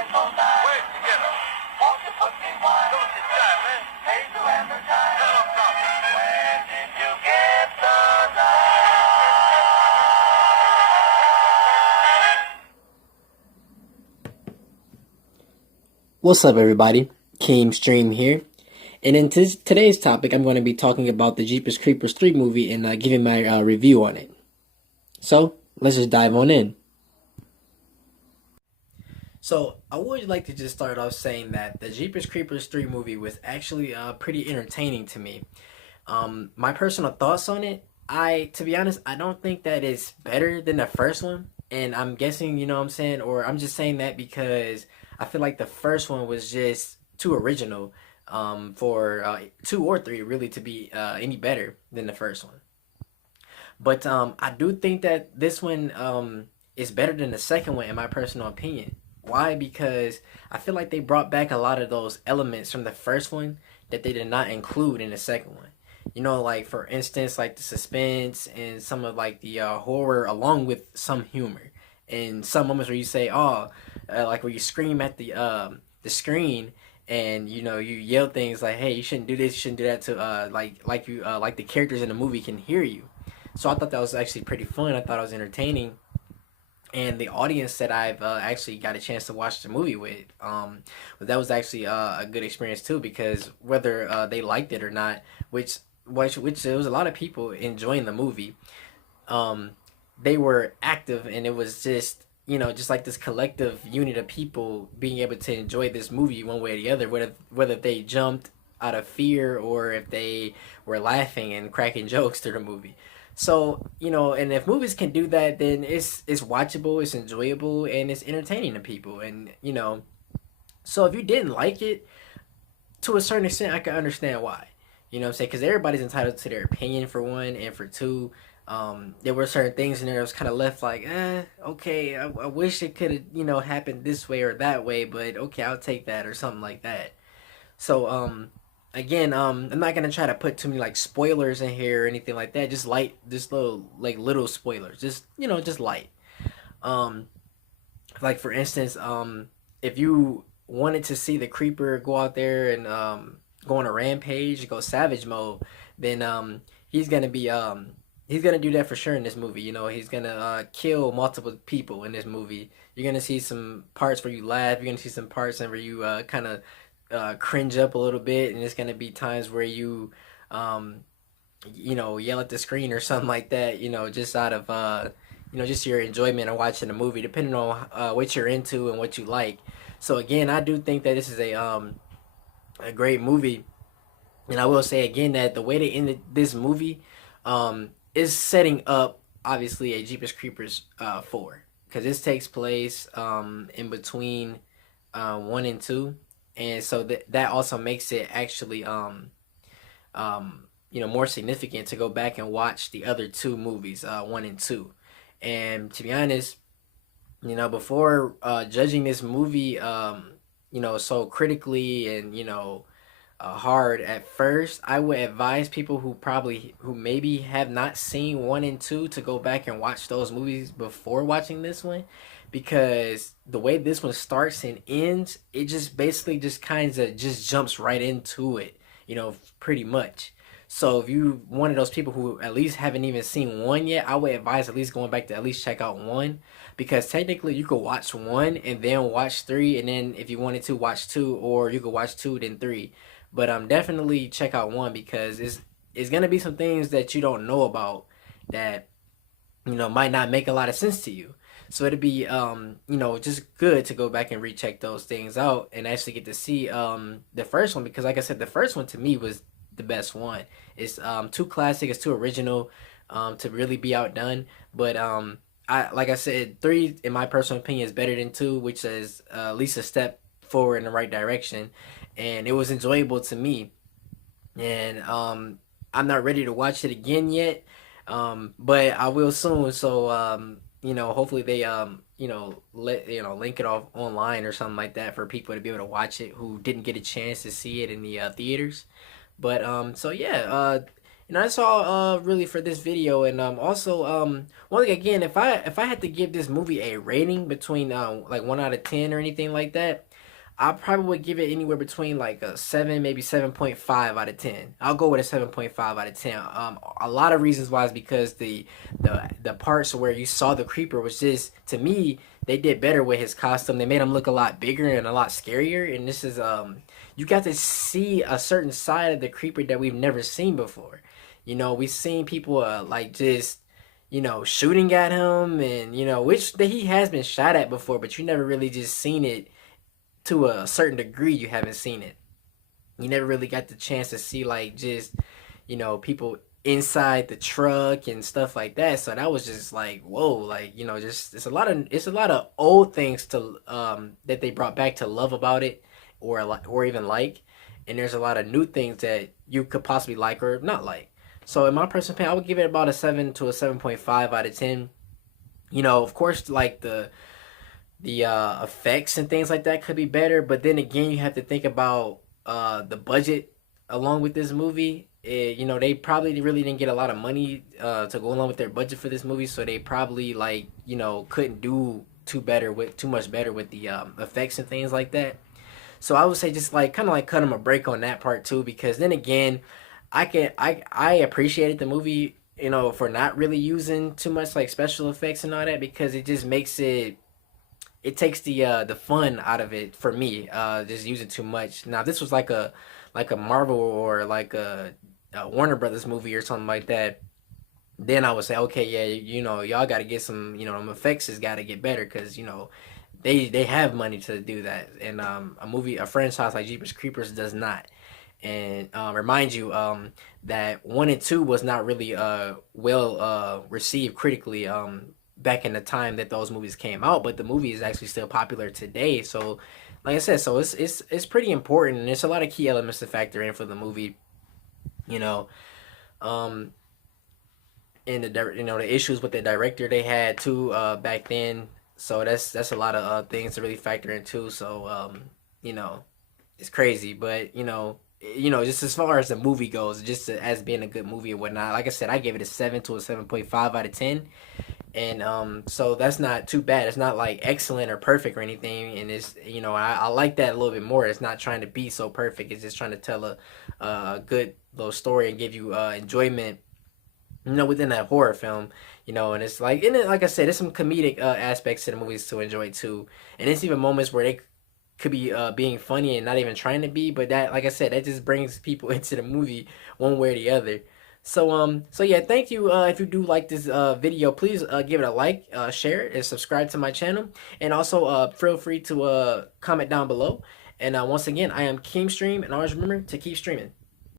Where'd you get them? Won't you put me one? Do what you got, man. Hey, to advertise. Tell them something. Where did you get those What's up, everybody? Keem Stream here, and in today's topic, I'm going to be talking about the Jeepers Creepers 3 movie and giving my review on it. So, let's just dive on in. So, I would like to just start off saying that the Jeepers Creepers 3 movie was actually pretty entertaining to me. My personal thoughts on it, to be honest, I don't think that it's better than the first one, and I'm guessing, you know what I'm saying, or I'm just saying that because I feel like the first one was just too original for two or three really to be any better than the first one. But I do think that this one is better than the second one in my personal opinion. Why? Because I feel like they brought back a lot of those elements from the first one that they did not include in the second one. You know, like for instance, like the suspense and some of like the horror, along with some humor, and some moments where you say, "Oh," like where you scream at the screen, and you know you yell things like, "Hey, you shouldn't do this, you shouldn't do that," to like the characters in the movie can hear you. So I thought that was actually pretty fun. I thought it was entertaining, and the audience that I've actually got a chance to watch the movie with, but that was actually a good experience too, because whether they liked it or not, which there was a lot of people enjoying the movie. Um, they were active, and it was just, you know, just like this collective unit of people being able to enjoy this movie one way or the other, whether they jumped out of fear or if they were laughing and cracking jokes through the movie. So, you know, and if movies can do that, then it's watchable, it's enjoyable, and it's entertaining to people. And you know, so if you didn't like it, to a certain extent, I can understand why. You know what I'm saying? Because everybody's entitled to their opinion, for one, and for two, there were certain things in there that was kind of left like, okay, I wish it could have, you know, happened this way or that way, but okay, I'll take that or something like that. So, again, I'm not gonna try to put too many like spoilers in here or anything like that. Just light, just little spoilers. Just, you know, just light. Um, like for instance, if you wanted to see the creeper go out there and go on a rampage, go savage mode, then he's gonna be he's gonna do that for sure in this movie. You know, he's gonna kill multiple people in this movie. You're gonna see some parts where you laugh. You're gonna see some parts where you kind of cringe up a little bit, and it's gonna be times where um, you know, yell at the screen or something like that. You know, just out of you know, just your enjoyment of watching a movie, depending on what you're into and what you like. So again, I do think that this is a great movie, and I will say again that the way they ended this movie is setting up obviously a Jeepers Creepers 4, because this takes place in between 1 and 2, and so that also makes it actually you know, more significant to go back and watch the other two movies, 1 and 2. And to be honest, you know, before judging this movie, you know, so critically and, you know, hard at first, I would advise people who maybe have not seen 1 and 2 to go back and watch those movies before watching this one, because the way this one starts and ends, it just basically just kind of just jumps right into it, you know, pretty much. So if you one of those people who at least haven't even seen one yet, I would advise at least going back to at least check out one, because technically you could watch one and then watch three, and then if you wanted to watch two, or you could watch two then three. But definitely check out one, because it's gonna be some things that you don't know about that, you know, might not make a lot of sense to you. So it'd be you know, just good to go back and recheck those things out and actually get to see the first one, because like I said, the first one to me was the best one. It's too classic, it's too original to really be outdone. But I like I said, three in my personal opinion is better than two, which is at least a step forward in the right direction, and it was enjoyable to me. And I'm not ready to watch it again yet, but I will soon. So you know, hopefully they you know, link it off online or something like that for people to be able to watch it who didn't get a chance to see it in the theaters. But so yeah, that's all really for this video. And also one thing again, if I had to give this movie a rating between like 1 out of 10 or anything like that, I probably would give it anywhere between like a 7, maybe 7.5 out of 10. I'll go with a 7.5 out of 10. A lot of reasons why is because the parts where you saw the creeper was just, to me, they did better with his costume. They made him look a lot bigger and a lot scarier. And this is you got to see a certain side of the creeper that we've never seen before. We've seen people like just shooting at him, and which that he has been shot at before, but you never really just seen it to a certain degree. You haven't seen it. You never really got the chance to see like just people inside the truck and stuff like that. So that was just like whoa, like just it's a lot of old things to that they brought back to love about it, or like or even like, and there's a lot of new things that you could possibly like or not like. So in my personal opinion, I would give it about a 7 to a 7.5 out of 10. Of course, like the effects and things like that could be better, but then again, you have to think about the budget along with this movie. They probably really didn't get a lot of money to go along with their budget for this movie, so they probably like couldn't do too much better with the effects and things like that. So I would say just like kind of like cut them a break on that part too, because then again, I appreciated the movie, for not really using too much like special effects and all that, because it just makes it takes the fun out of it for me. Just using too much. Now, if this was like a Marvel or like a Warner Brothers movie or something like that, then I would say, okay, yeah, y'all got to get some, them effects has got to get better, because they have money to do that, and a franchise like Jeepers Creepers does not. And remind you that 1 and 2 was not really well received critically back in the time that those movies came out, but the movie is actually still popular today. So like I said, so it's pretty important, and there's a lot of key elements to factor in for the movie. You know, um, and the issues with the director they had too back then. So that's a lot of things to really factor in too. So you know, it's crazy, but just as far as the movie goes, just as being a good movie and whatnot. Like I said, I gave it a 7 to a 7.5 out of 10, and so that's not too bad. It's not like excellent or perfect or anything, and it's I like that a little bit more. It's not trying to be so perfect. It's just trying to tell a good little story and give you enjoyment, within that horror film. And it's like, in it, like I said, there's some comedic aspects to the movies to enjoy too, and it's even moments where they could be being funny and not even trying to be, but that, like I said, that just brings people into the movie one way or the other. So yeah, thank you. If you do like this video, please give it a like, share, and subscribe to my channel, and also feel free to comment down below. And once again, I am Keemstream, and always remember to keep streaming.